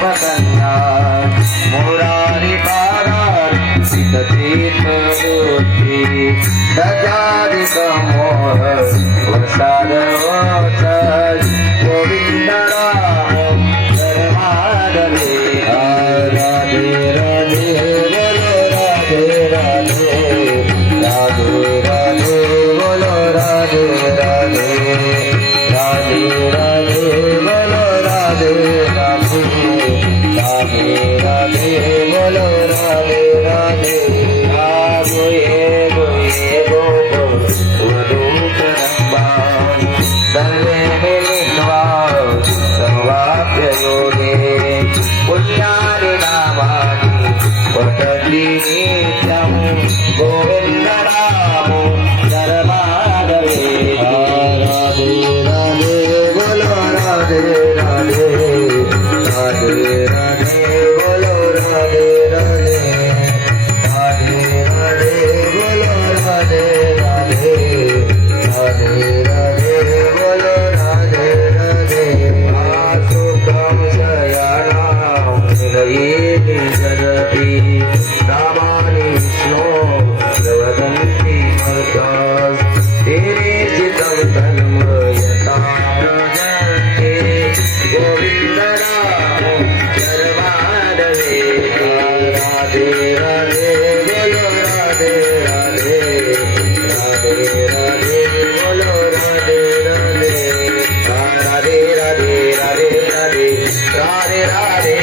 गोपकन्या मुरारी पारार सीततीर्थ मूर्ती दजादिक मोह वसाद वचन गोविंद राम धर्माधवे राधे राधे बोलो राधे राधे राधे राधे बोलो राधे राधे राधे राधे बोलो राधे राधे राधे राधे बोलो राधे राधे गोये गोये गोपो वधूकरम्बान् सर्वे मिलित्वा सर्वाभ्य योगे पुण्यानि नामानि पठति नित्यं गोविन्द नाम धर्माधवे राधे राधे बोलो राधे राधे राधे राधे बोलो राधे राधे राधे राधे बोलो राधे राधे राधे राधे बोलो राधे राधे आसुतं शयानां निलयेति जगति नामानि विष्णो प्रवदन्ति मर्त्याः तेरे चितं तन्मयता प्रजन्ते गोविन्द नाम धर्माधवे राधे राधे बोलो राधे राधे राधे राधे बोलो राधे राधे राधे राधे राधे राधे राधे राधे